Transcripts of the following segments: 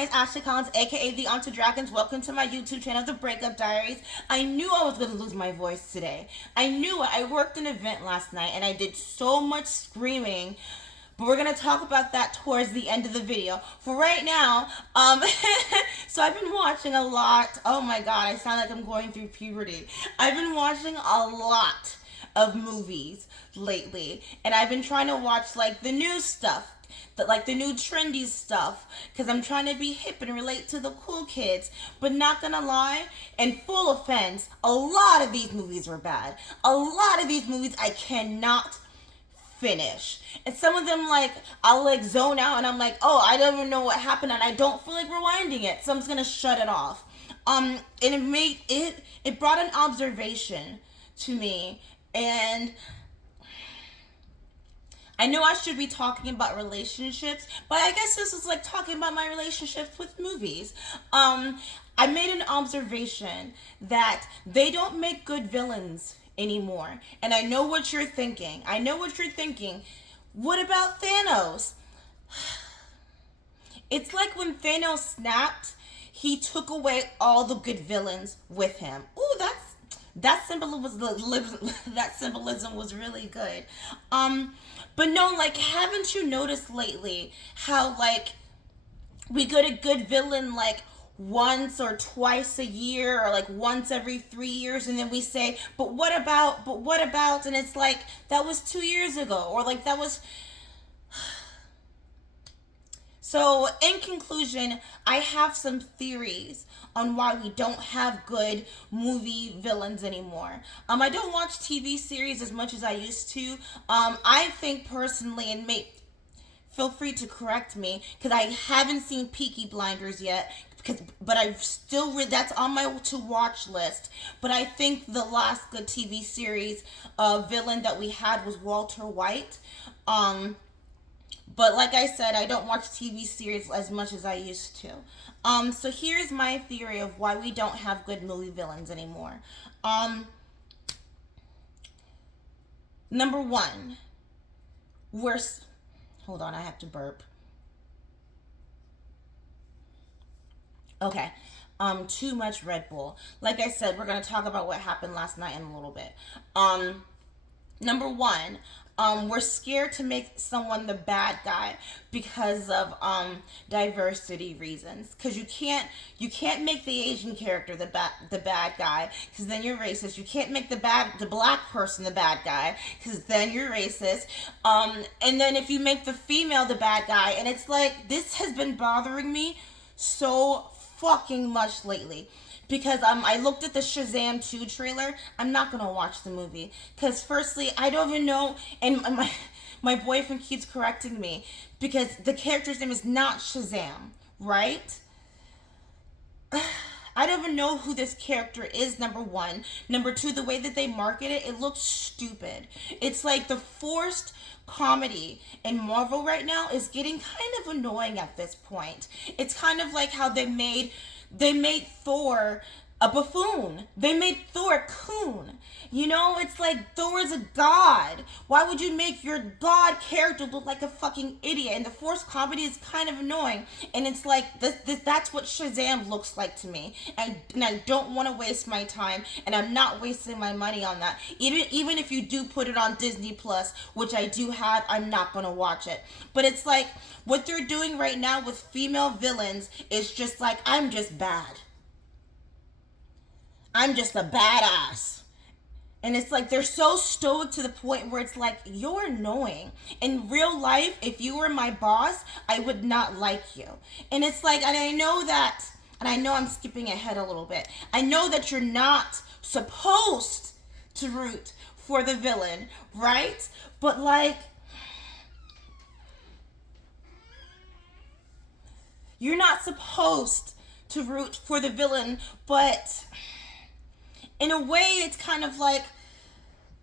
name is Ashley Collins, aka The Onto Dragons. Welcome to my YouTube channel, The Breakup Diaries. I knew I was going to lose my voice today. I knew it. I worked an event last night and I did so much screaming. But we're going to talk about that towards the end of the video. For right now, so I've been watching a lot. Oh my god, I sound like I'm going through puberty. I've been watching a lot of movies lately. And I've been trying to watch like the new stuff. Like the new trendy stuff, because I'm trying to be hip and relate to the cool kids. But not gonna lie, and full offense, a lot of these movies were bad. A lot of these movies I cannot finish. And some of them, like, I'll like zone out and I'm like, oh, I don't even know what happened and I don't feel like rewinding it, so I'm just gonna shut it off. And it brought an observation to me, and I know I should be talking about relationships, but I guess this is like talking about my relationships with movies. I made an observation that they don't make good villains anymore. And I know what you're thinking. What about Thanos? It's like when Thanos snapped, he took away all the good villains with him. Ooh, that symbolism was really good. But no, like, haven't you noticed lately how, like, we get a good villain, like, once or twice a year, or like once every 3 years, and then we say, but what about, and it's like, that was 2 years ago, or like, that was. So, in conclusion, I have some theories on why we don't have good movie villains anymore. I don't watch TV series as much as I used to. I think personally, and feel free to correct me, because I haven't seen Peaky Blinders yet, but I've still that's on my to watch list. But I think the last good TV series villain that we had was Walter White. But like I said, I don't watch TV series as much as I used to. So here's my theory of why we don't have good movie villains anymore. Number one, hold on, I have to burp. Okay. Too much Red Bull. Like I said, we're gonna talk about what happened last night in a little bit. Number one, we're scared to make someone the bad guy because of diversity reasons. Because you can't make the Asian character the bad guy, because then you're racist. You can't make the black person the bad guy, because then you're racist. And then if you make the female the bad guy, and it's like, this has been bothering me so fucking much lately. Because I looked at the Shazam 2 trailer. I'm not going to watch the movie. Because firstly, I don't even know, and my boyfriend keeps correcting me, because the character's name is not Shazam, right? I don't even know who this character is, number one. Number two, the way that they market it looks stupid. It's like the forced comedy in Marvel right now is getting kind of annoying at this point. It's kind of like how they made Thor a buffoon. They made Thor a coon. You know, it's like, Thor is a god. Why would you make your god character look like a fucking idiot? And the forced comedy is kind of annoying. And it's like, that's what Shazam looks like to me. And I don't want to waste my time. And I'm not wasting my money on that. Even if you do put it on Disney Plus, which I do have, I'm not going to watch it. But it's like, what they're doing right now with female villains is just like, I'm just bad. I'm just a badass. And it's like, they're so stoic to the point where it's like, you're annoying. In real life, if you were my boss, I would not like you. And it's like, and I know that, and I know I'm skipping ahead a little bit. I know that you're not supposed to root for the villain, right? But like, you're not supposed to root for the villain, but in a way, it's kind of like,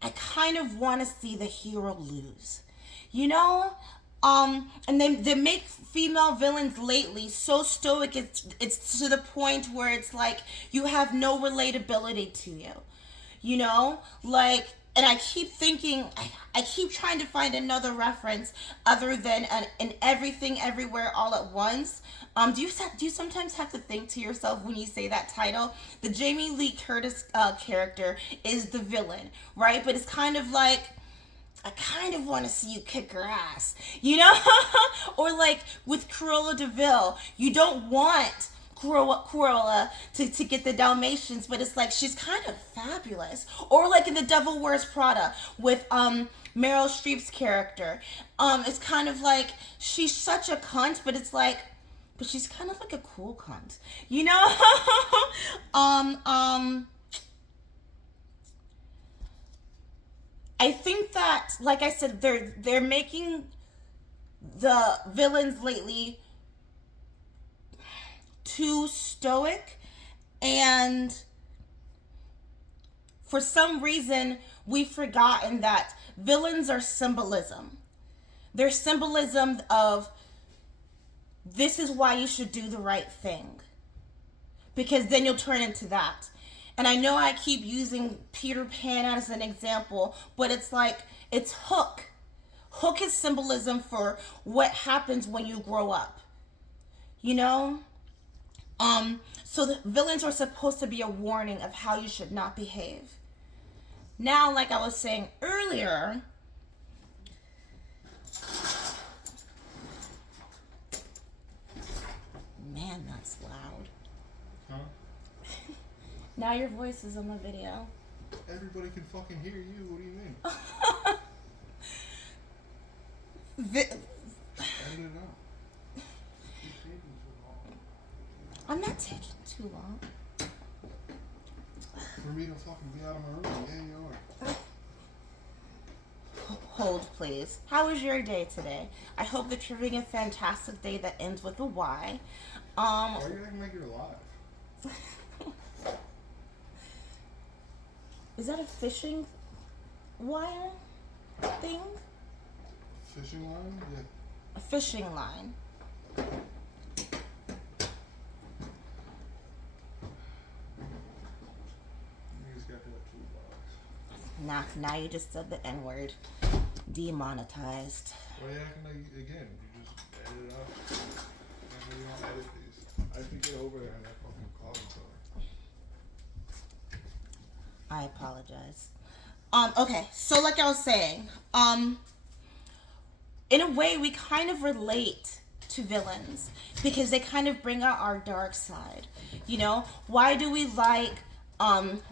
I kind of want to see the hero lose. You know? And they make female villains lately so stoic, it's to the point where it's like, you have no relatability to you. You know? Like, and I keep thinking, I keep trying to find another reference other than an everything everywhere all at once. Do you sometimes have to think to yourself when you say that title? The Jamie Lee Curtis character is the villain, right? But it's kind of like, I kind of want to see you kick her ass, you know? Or like with Cruella DeVille, you don't want Cruella to get the Dalmatians, but it's like she's kind of fabulous. Or like in The Devil Wears Prada with Meryl Streep's character, it's kind of like she's such a cunt, but it's like, but she's kind of like a cool cunt, you know? I think that, like I said, they're making the villains lately too stoic, and for some reason we've forgotten that villains are symbolism. They're symbolism of, this is why you should do the right thing, because then you'll turn into that. And I know I keep using Peter Pan as an example, but it's like, it's Hook. Hook is symbolism for what happens when you grow up, you know? So the villains are supposed to be a warning of how you should not behave. Now, like I was saying earlier, man, that's loud. Huh? Now your voice is on the video. Everybody can fucking hear you. What do you mean? Edit it out. I'm not taking too long. For me to fucking be out of my room. Yeah, you are. Hold, please. How was your day today? I hope that you're having a fantastic day that ends with a Y. Why are you acting like you're alive? Is that a fishing wire thing? Fishing line? Yeah. A fishing line. You just got that toolbox. Now you just said the N-word. Demonetized. Why are you acting like, again, you just edit it out? I know you don't edit these. I have to get over there and that fucking closet color. I apologize. Okay, so like I was saying, in a way we kind of relate to villains because they kind of bring out our dark side. You know, why do we like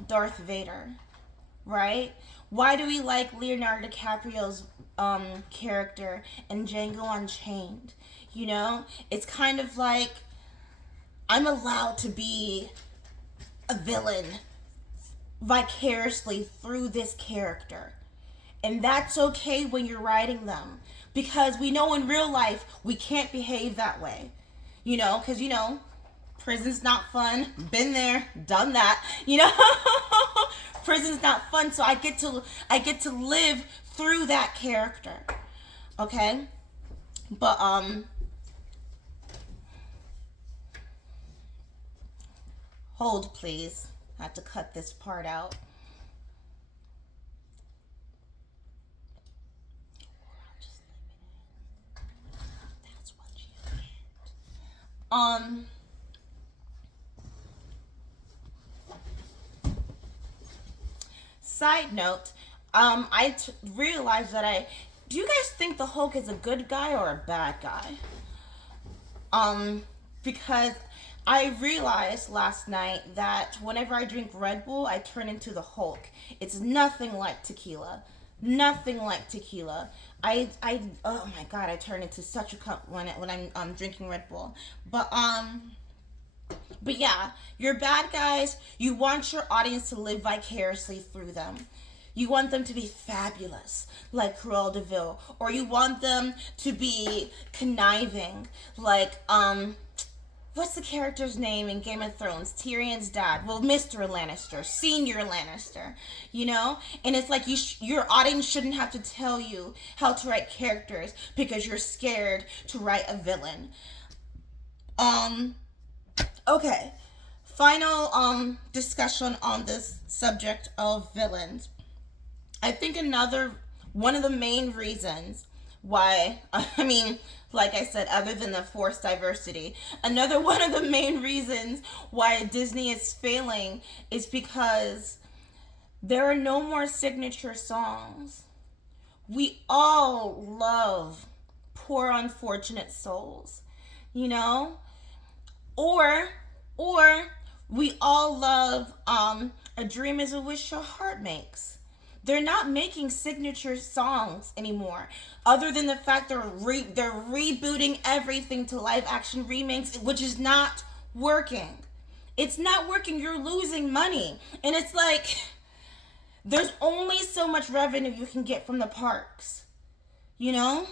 Darth Vader? Right? Why do we like Leonardo DiCaprio's character in Django Unchained? You know, it's kind of like, I'm allowed to be a villain vicariously through this character. And that's okay when you're writing them, because we know in real life we can't behave that way. You know, because, you know, prison's not fun. Been there, done that. You know, prison's not fun, so I get to live through that character. Okay? But hold, please. I have to cut this part out. That's what you get. Side note, I realized that do you guys think the Hulk is a good guy or a bad guy? Because I realized last night that whenever I drink Red Bull, I turn into the Hulk. It's nothing like tequila. Nothing like tequila. Oh my god, I turn into such a cunt when I'm drinking Red Bull. But yeah, you're bad guys. You want your audience to live vicariously through them. You want them to be fabulous, like Cruella DeVille, or you want them to be conniving, like what's the character's name in Game of Thrones? Tyrion's dad. Well, Mr. Lannister, Senior Lannister, you know? And it's like your audience shouldn't have to tell you how to write characters because you're scared to write a villain. Okay. Final discussion on this subject of villains. I think another one of the main reasons why, I mean, like I said, other than the forced diversity, another one of the main reasons why Disney is failing is because there are no more signature songs. We all love Poor Unfortunate Souls, you know? Or or we all love A Dream is a Wish Your Heart Makes. They're not making signature songs anymore, other than the fact they're rebooting everything to live action remakes, which is not working. It's not working. You're losing money, and it's like there's only so much revenue you can get from the parks, you know.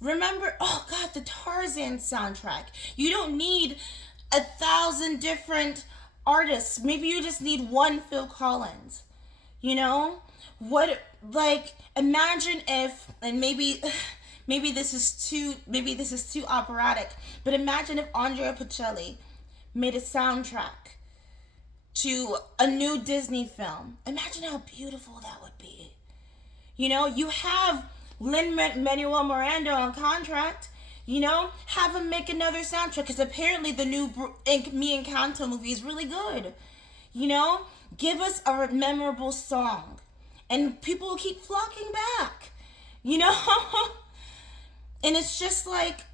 Remember, oh God, the Tarzan soundtrack. You don't need 1,000 different artists. Maybe you just need one Phil Collins. You know? What, like, imagine if, and maybe this is too operatic, but imagine if Andrea Bocelli made a soundtrack to a new Disney film. Imagine how beautiful that would be. You know, you have Lin-Manuel Miranda on contract. You know, have him make another soundtrack, because apparently the new Me and Kanto movie is really good. You know, give us a memorable song, and people will keep flocking back. You know, and it's just like,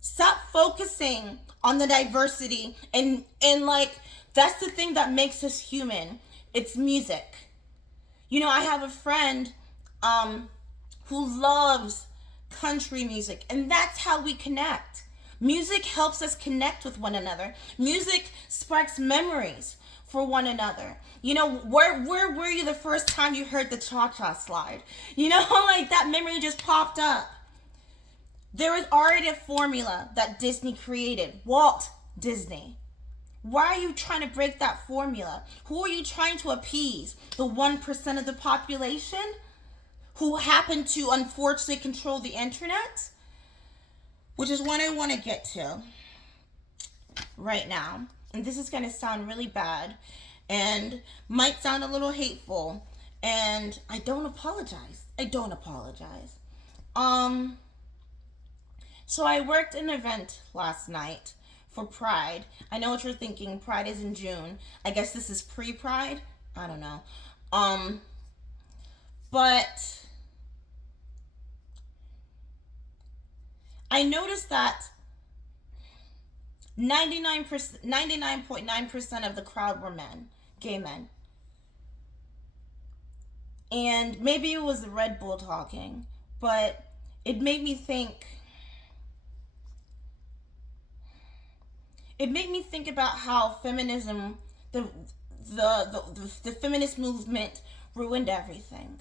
stop focusing on the diversity, and like, that's the thing that makes us human. It's music. You know, I have a friend who loves country music, and that's how we connect. Music helps us connect with one another. Music sparks memories for one another. You know, where were you the first time you heard the cha-cha slide? You know, like, that memory just popped up. There is already a formula that Disney created, Walt Disney. Why are you trying to break that formula? Who are you trying to appease? The 1% of the population who happen to unfortunately control the internet? Which is what I want to get to right now. And this is going to sound really bad and might sound a little hateful. And I don't apologize. I don't apologize. So I worked an event last night for Pride. I know what you're thinking. Pride is in June. I guess this is pre-Pride. I don't know. But I noticed that 99.9% of the crowd were men, gay men. And maybe it was the Red Bull talking, but it made me think. It made me think about how feminism, the feminist movement ruined everything.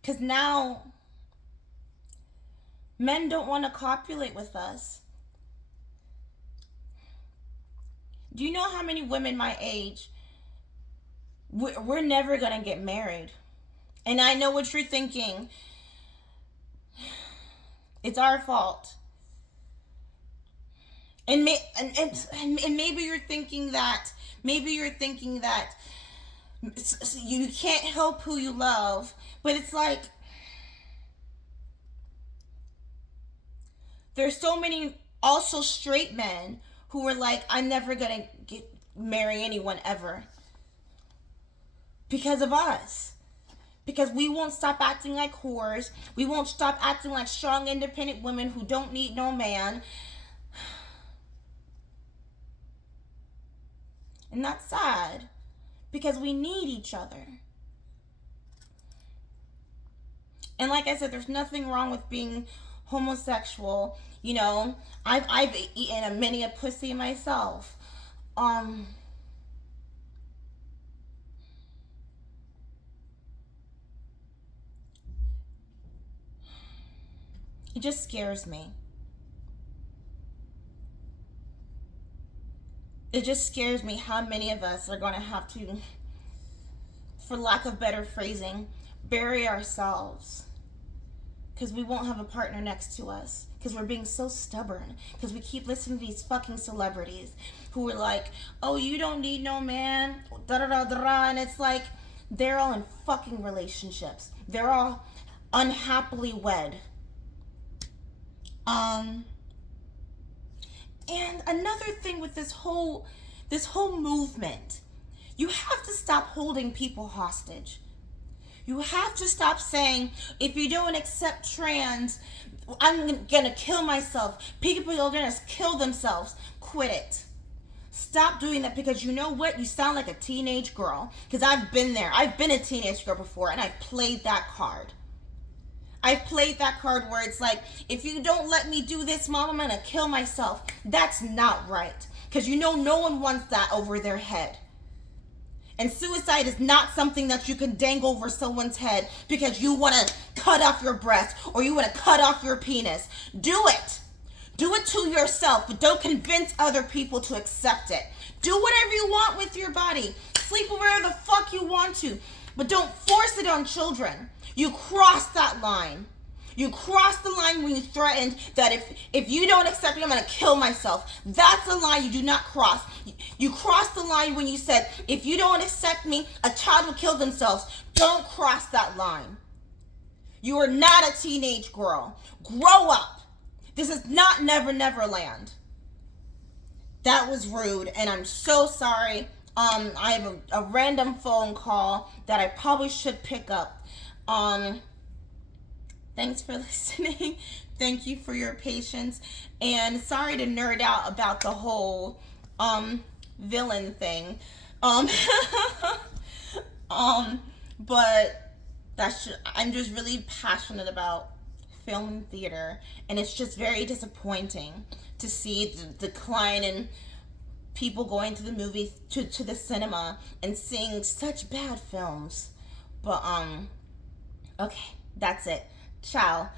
Because now men don't want to copulate with us. Do you know how many women my age, we're never going to get married? And I know what you're thinking. It's our fault. And maybe you're thinking that you can't help who you love, but it's like, there's so many also straight men who are like, I'm never gonna marry anyone ever because of us. Because we won't stop acting like whores. We won't stop acting like strong, independent women who don't need no man. And that's sad, because we need each other. And like I said, there's nothing wrong with being homosexual. You know, I've eaten many a pussy myself. It just scares me. It just scares me how many of us are going to have to, for lack of better phrasing, bury ourselves Because we won't have a partner next to us. Because we're being so stubborn. Because we keep listening to these fucking celebrities who are like, oh, you don't need no man, da da da da. And it's like, they're all in fucking relationships. They're all unhappily wed. And another thing with this whole movement, you have to stop holding people hostage. You have to stop saying, if you don't accept trans, I'm gonna kill myself. People are gonna kill themselves. Quit it. Stop doing that, because you know what? You sound like a teenage girl. Because I've been there. I've been a teenage girl before, and I've played that card. I've played that card where it's like, if you don't let me do this, Mom, I'm gonna kill myself. That's not right. Because you know no one wants that over their head. And suicide is not something that you can dangle over someone's head because you want to cut off your breast or you want to cut off your penis. Do it. Do it to yourself, but don't convince other people to accept it. Do whatever you want with your body. Sleep wherever the fuck you want to, but don't force it on children. You crossed that line. You crossed the line when you threatened that if you don't accept me, I'm going to kill myself. That's a line you do not cross. You crossed the line when you said, if you don't accept me, a child will kill themselves. Don't cross that line. You are not a teenage girl. Grow up. This is not Never Never Land. That was rude, and I'm so sorry. I have a random phone call that I probably should pick up. Thanks for listening. Thank you for your patience. And sorry to nerd out about the whole villain thing. But I'm just really passionate about film and theater, and it's just very disappointing to see the decline in people going to the movies, to the cinema, and seeing such bad films. But okay, that's it. Ciao.